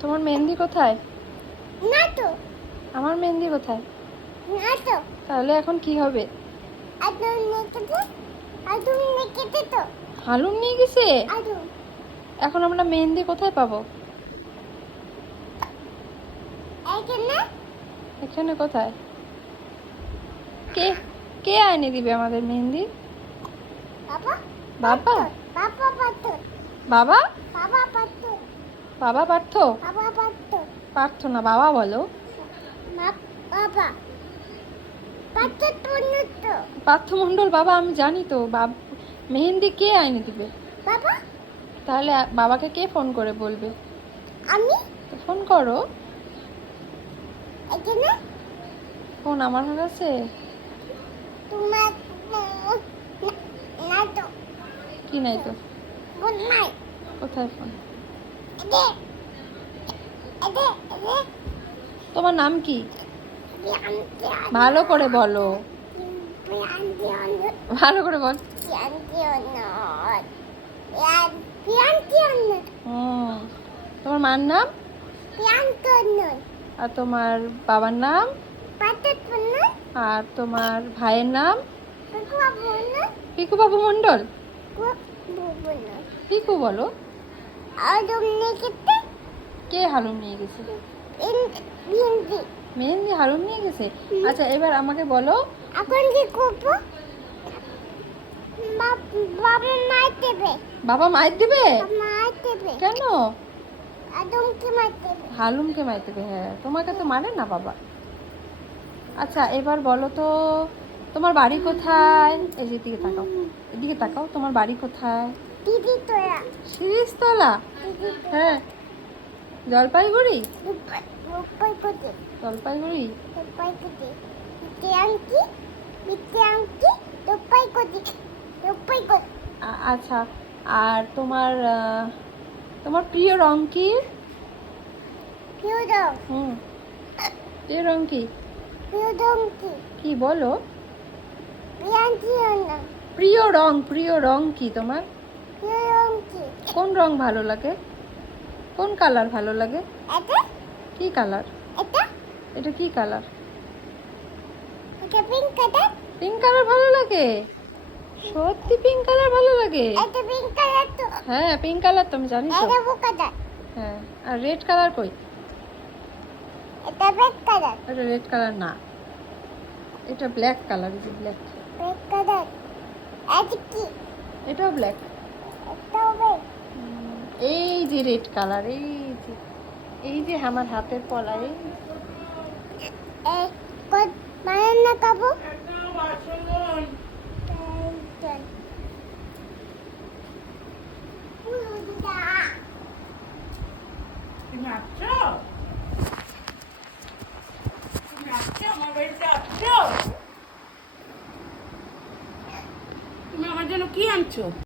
তোমার মেহেন্দি কোথায়? না তো। আমার মেহেন্দি কোথায়? না তো। তাহলে এখন কি হবে? আদম নেকেতে তো। হালুম নিয়ে গেছে। আদম। এখন আমরা মেহেন্দি কোথায় পাবো? এখানে। এখানে কোথায়? কে কে আইনে দিবে আমাদের মেহেন্দি? বাবা। বাবা? বাবা পাত্র। বাবা? বাবা পাত্র। বাবা পার্থ? বাবা পাত্র। পার্থ না, বাবা বলো। বাবা পাত্র তো। পার্থ মণ্ডল বাবা, আমি জানি তো। মেহেন্দি কে আইনে দিবে? বাবা। তাহলে বাবাকে কে ফোন করে বলবে? আমি। তো ফোন করো। এখানে। ফোন আমার কাছে। তোমার না তো। কি নাই তো? ফোন নাই। কোথায় ফোন? এদে এদে এদে। তোমার নাম কি? ভালো করে বলো। ভালো করে বল। তোমার মার নাম? আর তোমার বাবার নাম? আর তোমার ভাইয়ের নাম? পিকু বাবু মণ্ডল। পিকু বলো। কে হালুম নিয়ে গেছে? মেহেন্দি হালুম নিয়ে গেছে। আচ্ছা, এবার আমাকে বলো। এখন কি করবো? বাবা মার দেবে। বাবা মাইর দিবে? মার দেবে। কেন? আদমকে মার দেবে। হালুমকে মাইর দেবে? হ্যাঁ, তোমাকে তো মারে না বাবা। আচ্ছা, এবার বলো তো, তোমার বাড়ি কোথায়? এই যে এদিকে তাকাও, এদিকে তাকাও। তোমার বাড়ি কোথায়? দিদি তোরা। শিরিষতলা? হ্যাঁ। জলপাইগুড়ি? রূপাই কোটে। জলপাইগুড়ি। রূপাই কোটে। বিদ্যাঙ্কি। বিদ্যাঙ্কি। রূপাই কোটে। রূপাই কোটে। আচ্ছা, আর তোমার তোমার প্রিয় রং কি? প্রিয় রং। প্রিয় রং কি? প্রিয় রং কি? কি বলো? বিয়াঙ্কি না। প্রিয় রং কি তোমার? প্রিয় রং কি? কোন রং ভালো লাগে? কোন কালার ভালো লাগে? এটা। কি কালার? এটা। এটা কি কালার? এটা পিঙ্ক কালার। পিঙ্ক কালার ভালো লাগে? সত্যি পিঙ্ক কালার ভালো লাগে? এটা পিঙ্ক কালার তো। হ্যাঁ, পিঙ্ক কালার তো আমি জানি তো। এটা ব্লু কালার। হ্যাঁ, আর রেড কালার কই? এটা ব্ল্যাক কালার। এটা রেড কালার না, এটা ব্ল্যাক কালার। এই যে ব্ল্যাক। Black colour. এটা কি? এটাও ব্ল্যাক। এটাও ব্ল্যাক। এই যে রেড কালার, এই যে আমার হাতের পলা। এই কত বানানা খাবো? তুমি আসছো? আমার বাড়িতে আসছো? তুমি আমার জন্য কি আনছো?